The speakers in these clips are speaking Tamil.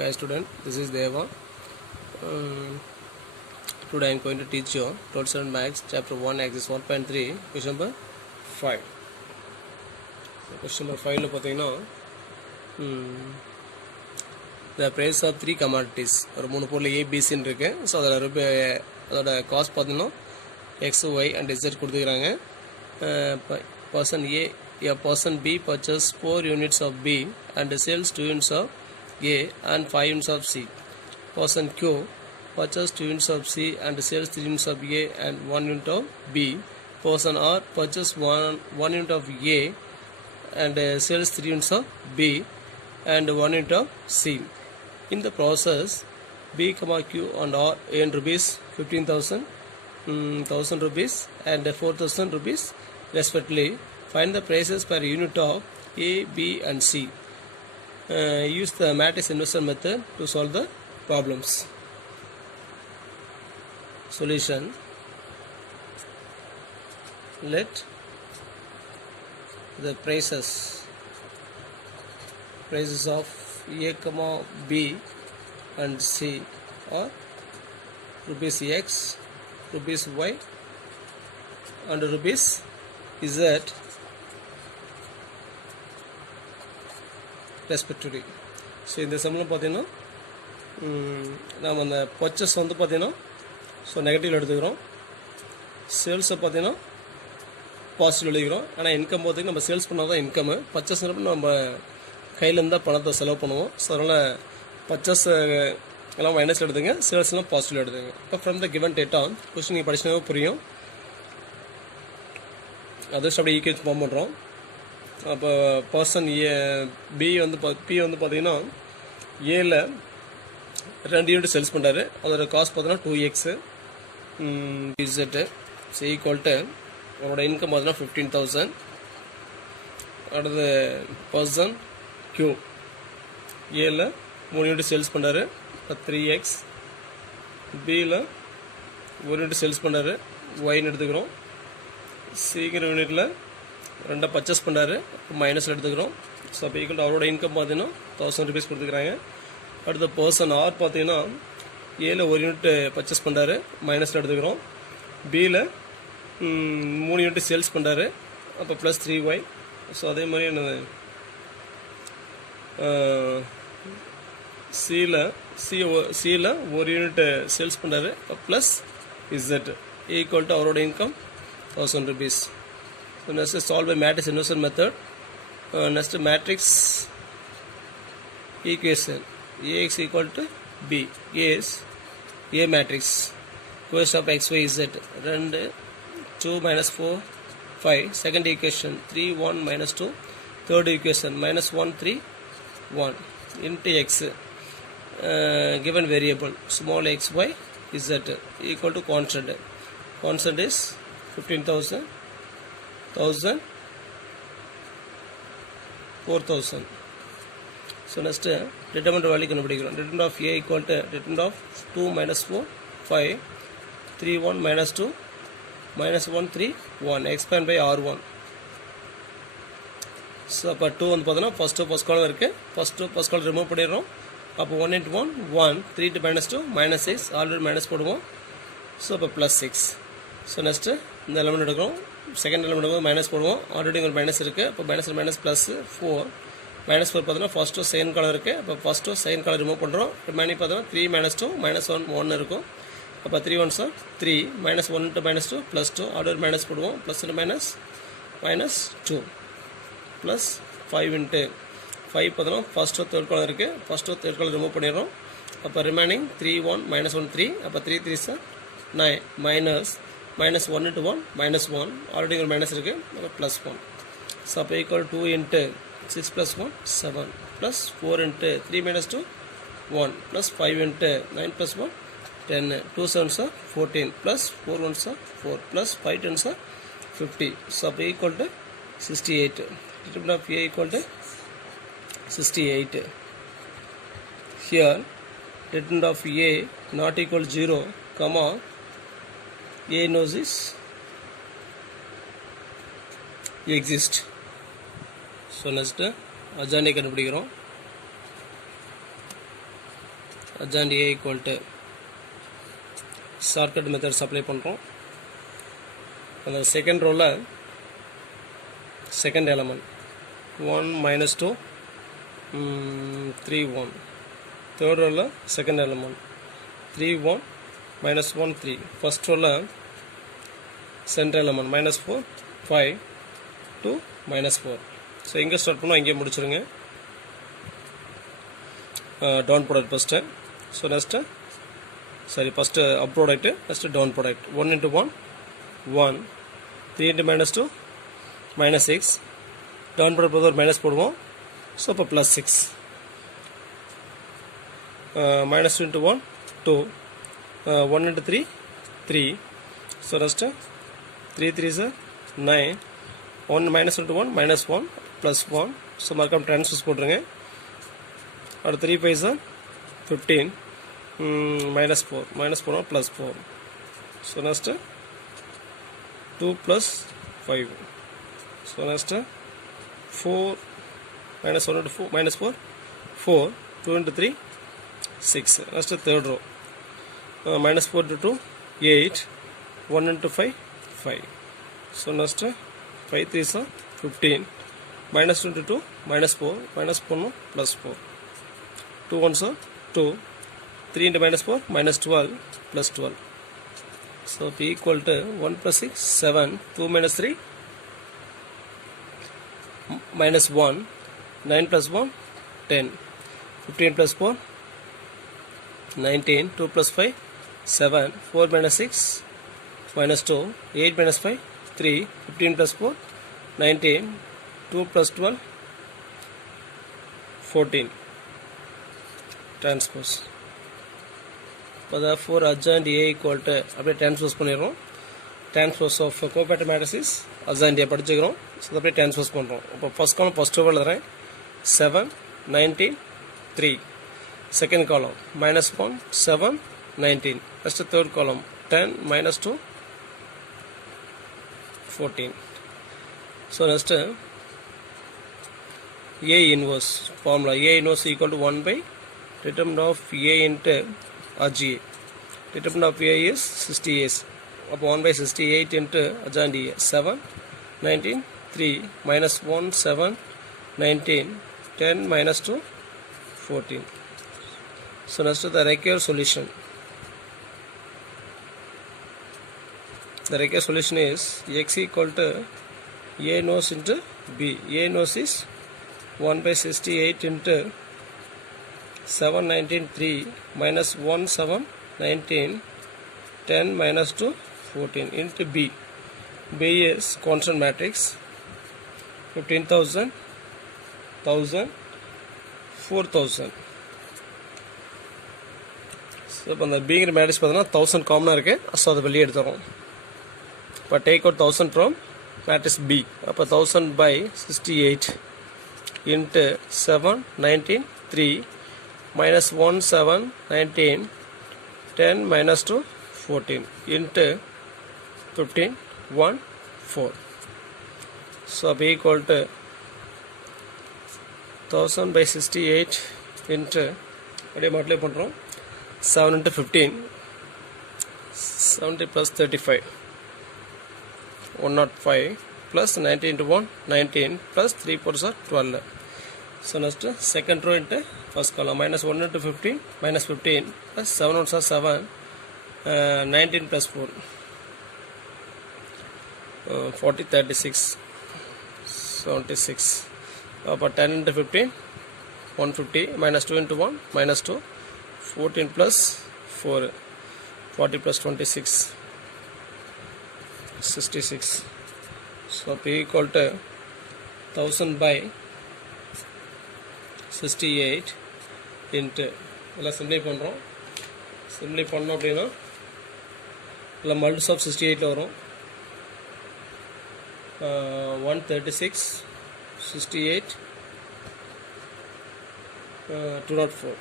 Hi student, this is Deva. Today I am going to teach you 27 Maths chapter 1 exercise 1.3 question number 5. Question number 5 பார்த்தீங்கன்னா the price of 3 commodities ஒரு மூணு பொருள் A, B, C ன்னு இருக்கு. ஸோ அதோட காஸ்ட் பார்த்தீங்கன்னா X, Y and Z கொடுத்துக்கிறாங்க. A person B purchase 4 units of B and sells 2 units of A and 5 units of C. Person Q purchase 2 units of C and sells 3 units of A and 1 unit of B. Person R purchase 1 unit of A and sells 3 units of B and 1 unit of C. In the process, B, Q and R earn rupees 15,000, 1,000 rupees and 4,000 rupees respectively. Find the prices per unit of A, B and C. Use the matrix inversion method to solve the problems. Solution. Let the prices of A, B and C are rupees X, rupees Y and rupees Z respectively. So இந்த சம்மில் பார்த்தீங்கன்னா நாம் அந்த பர்ச்சேஸ் வந்து பார்த்தீங்கன்னா ஸோ நெகட்டிவ் எடுத்துக்கிறோம், சேல்ஸை பார்த்தீங்கன்னா பாசிட்டிவ் எழுதிக்கிறோம். ஆனால் இன்கம் பார்த்தீங்கன்னா நம்ம சேல்ஸ் பண்ணால் தான் இன்கம்மு, பர்ச்சேஸ் நம்ம கையிலேருந்து தான் பணத்தை செலவு பண்ணுவோம். ஸோ அதனால் பர்ச்சேஸ் எல்லாம் மைனஸில் எடுத்துங்க, சேல்ஸ்லாம் பாசிட்டிவ் எடுத்துங்க. இப்போ from the given data question நீங்கள் படிச்சினாவே புரியும். அதை அப்படியே ஈக்குவேஷன் ஃபார்ம் பண்ணுறோம். அப்போ பர்சன் பி வந்து பார்த்தீங்கன்னா ஏல 2 யூனிட் சேல்ஸ் பண்ணுறாரு. அதோட காஸ்ட் பார்த்தீங்கன்னா 2x Z so equal to அவரோட இன்கம் பார்த்தீங்கன்னா 15,000. அடுத்து பர்சன் Q ஏல 3 யூனிட் சேல்ஸ் பண்ணுறாரு, 3x. பியில் 1 யூனிட் சேல்ஸ் பண்ணுறாரு, ஒய்ன்னு எடுத்துக்கிறோம். சிங்கிற யூனிட்டில் 2 பர்ச்சேஸ் பண்ணுறாரு, மைனஸில் எடுத்துக்கிறோம். ஸோ அப்போ ஈக்குவல் அவரோட இன்கம் பார்த்தீங்கன்னா 1,000 rupees கொடுத்துக்கிறாங்க. அடுத்த பர்சன் ஆர் பார்த்தீங்கன்னா ஏல 1 யூனிட் பர்ச்சேஸ் பண்ணுறாரு, மைனஸில் எடுத்துக்கிறோம். பியில் 3 யூனிட் சேல்ஸ் பண்ணுறாரு, அப்போ ப்ளஸ் 3y. ஸோ அதே மாதிரி என்னது சியில் 1 யூனிட் சேல்ஸ் பண்ணுறாரு, ப்ளஸ் இசட் ஈக்குவல் டு அவரோட income 1,000 rupees. So next solve by matrix inversion method. Next matrix equation Ax equal to B. A is A matrix. Equation of x, y, z. 2 minus 4 5. Second equation 3 1 minus 2. Third equation minus 1 3 1 into x. Given variable small x, y, z equal to constant. Constant is 15,000, 1,000, 4,000. So next determinant value கண்டுபிடிக்கிறோம். determinant of A equal to determinant of 2 minus 4 5 3 1 minus 2 minus 1 3 1 expand by R1. So அப்போ 2 வந்து பார்த்தோன்னா ஃபஸ்ட் காலம் இருக்குது, ஃபஸ்ட் காலம் ரிமூவ் பண்ணிடுறோம். அப்போ 1 into 1 1 3 to minus 2 minus 6 already minus போடுவோம். ஸோ அப்போ ப்ளஸ் 6. ஸோ நெக்ஸ்ட்டு இந்த எலமெண்ட் எடுக்கிறோம், செகண்ட் எலமெண்ட் மைனஸ் போடுவோம். ஆல்ரெடி ஒரு மைனஸ் இருக்குது, அப்போ மைனஸ் ப்ளஸ் 4 மைனஸ் 4 பார்த்தோன்னா ஃபஸ்ட்டு செகண்ட் காலம் இருக்குது. அப்போ ஃபஸ்ட்டு செகண்ட் காலம் ரிமூவ் பண்ணுறோம். ரிமைனிங் பார்த்தோன்னா 3 minus 2 minus 1 1 இருக்கும். அப்போ 3 1s 3 minus 1 into minus 2 plus 2 already minus போடுவோம். ப்ளஸ் minus 2 ப்ளஸ் 5 into 5 பார்த்தோன்னா ஃபஸ்ட்டு தேர்ட் காலம் இருக்குது, ஃபஸ்ட்டு தேர்ட் காலம் ரிமூவ் பண்ணிடுறோம். அப்போ ரிமைனிங் 3 1 minus 1 3. அப்போ 3 3s 9 minus 1 into 1 minus 1 already ஒரு மைனஸ் இருக்குது, ப்ளஸ் 1. ஸோ அப்போ equal 2 into 6 plus 1 7 plus 4 into 3 minus 2 1 plus 5 into 9 plus 1 10 2 7s 14 plus 4 1s 4 plus 5 10s 50. So அப்போ equal to 68. determinant of A equal to 68. Here determinant of A not equal to 0 comma A knows is exist. So next adjoint கண்டுபிடிக்கிறோம். adjoint A equal to shortcut method apply பண்ணுறோம். அந்த செகண்ட் ரோவில் செகண்ட் எலமெண்ட் 1 minus 2 3 1. தேர்ட் ரோவில் செகண்ட் எலமெண்ட் 3 1 minus 1 3. ஃபர்ஸ்ட் ரோவில் சென்டர் எலமெண்ட் -4 5 2 -4. ஸோ எங்கே ஸ்டார்ட் பண்ணோம் இங்கே முடிச்சிருங்க. Down product first. So next first up product, next down product. 1 into 1 1, 3 into -2 -6. Down product போது ஒரு மைனஸ் போடுவோம். ஸோ இப்போ +6. -2 into 1 2, 1 into 3 3. So next 3 3 is 9. 1 -1 into 1 -1 +1. So மறக்காம ட்ரான்ஸ்ஃபர்ஸ் போட்டுருங்க. அடுத்து 3 5 15, -4 +4. So next 2 + 5. So next 4 -1 into 4 -4 4, 2 into 3 6. Next third row -4 into 2 8, 1 into 5 5. So next 5 3s 15, -2 into 2 -4 -4 +4, 2 1s 2, 3 into -4 -12 +12. So P equal to 1 + 6 7, 2 - 3 -1, 9 + 1 10, 15 + 4 19, 2 + 5 7, 4 - 6 -2, 8 - 5 3, 15 + 4 19, 2 + 12 14. Transpose. Therefore adjoint A equal to அப்படியே transpose பண்ணிடுறோம். Transpose of copact matrices adjoint A படிச்சுக்கிறோம். ஸோ அப்படியே transpose பண்ணுறோம். இப்போ ஃபர்ஸ்ட் காலம் ஃபர்ஸ்ட் ரோவில் எழுதுறேன் 7 19 3. Second column -1 7 19. நெக்ஸ்ட் தேர்ட் காலம் 10 -2 14. So next A inverse formula. A inverse equal to 1 by determinant of A into RGA. Determinant of A is 68. அப்போ 1 by 68 into adjoint A 7 19 3 -1 7 19 10 -2 14. So next the required solution. The required solution is x equal to A inverse into B. A inverse is 1 by 68 into 7 19 3 -1 7 19 10 -2 14 into B. B is constant matrix 15,000 1000 4000. So இப்போ அந்த பிங்கிற மேட்ரிக்ஸ் பார்த்தீங்கன்னா 1000 காமனாக இருக்குது. ஸோ அதை வெளியே எடுத்துறோம். இப்போ take out 1000 from matrix B. அப்போ 1000 by 68 into 7 19 3 -1 7 19 10 -2 14 into 15 1 4. So B equal to 1000 by 68 into அப்படியே மல்டிப்ளை பண்ணுறோம் 7 into 15 70 plus 35 105 plus 19 into 1 19 plus 3 4s are 12. So next second row into first column -1 into 15 -15 plus 7 1s are 7 19 plus 4 40 36 76. About 10 into 15 150 -2 into 1 -2 14 plus 4 40 plus 26 66. So P equal to 1000 by 68 into எல்லாம் சிம்ப்ளை பண்ணுறோம். சிம்ப்ளை பண்ணோம் அப்படின்னா இல்லை மல்டிப்ஸ் ஆஃப் 68 வரும் 136 68 204.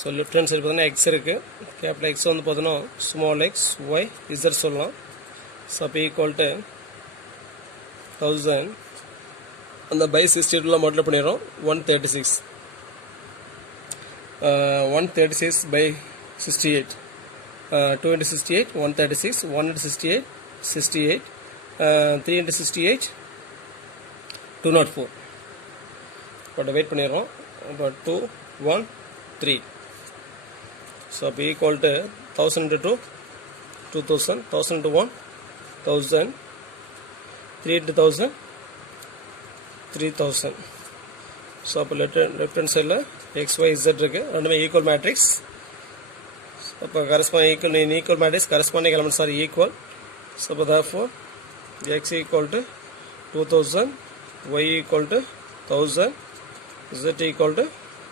ஸோ லெஃப்ட் ஹேண்ட் சைடு பார்த்தீங்கன்னா எக்ஸ் இருக்குது. கேபிட்டல் எக்ஸ் வந்து பார்த்தோன்னா ஸ்மால் எக்ஸ் ஒய் இசட் சொல்லலாம். ஸோ அப்போ ஈக்குவல் டு 1000 அந்த பை 68 மல்டிப்ளை பண்ணிடுறோம் 136 136 by 68. 2 into 68, 136, 1 into 68, 68, 3 into 68, 204. But wait பண்ணிடுறோம். But 2, 1, 3. So be equal to 1000 into 2, 2000, 1000 into 1, 1000, 3 into 1000, 3000. So அப்போ left hand side x, y, z இருக்கு. ரெண்டுமே equal matrix. அப்போ corresponding in equal matrix corresponding elements are equal. So therefore x equal to 2000, y equal to 1000, z equal to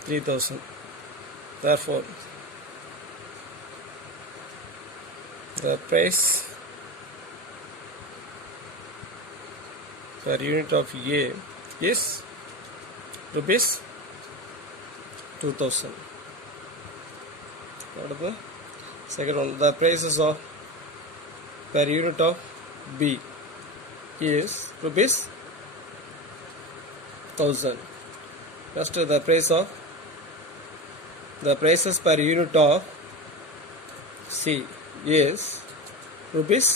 3000. Therefore the price per unit of A is rupees 2000. What is the second one? The prices of per unit of B is rupees 1000. Next, the prices per unit of C is rupees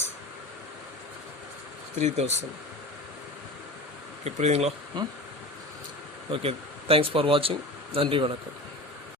3000. புரியுதுங்களா? ஓகே, தேங்க்ஸ் ஃபார் வாட்சிங். நன்றி, வணக்கம்.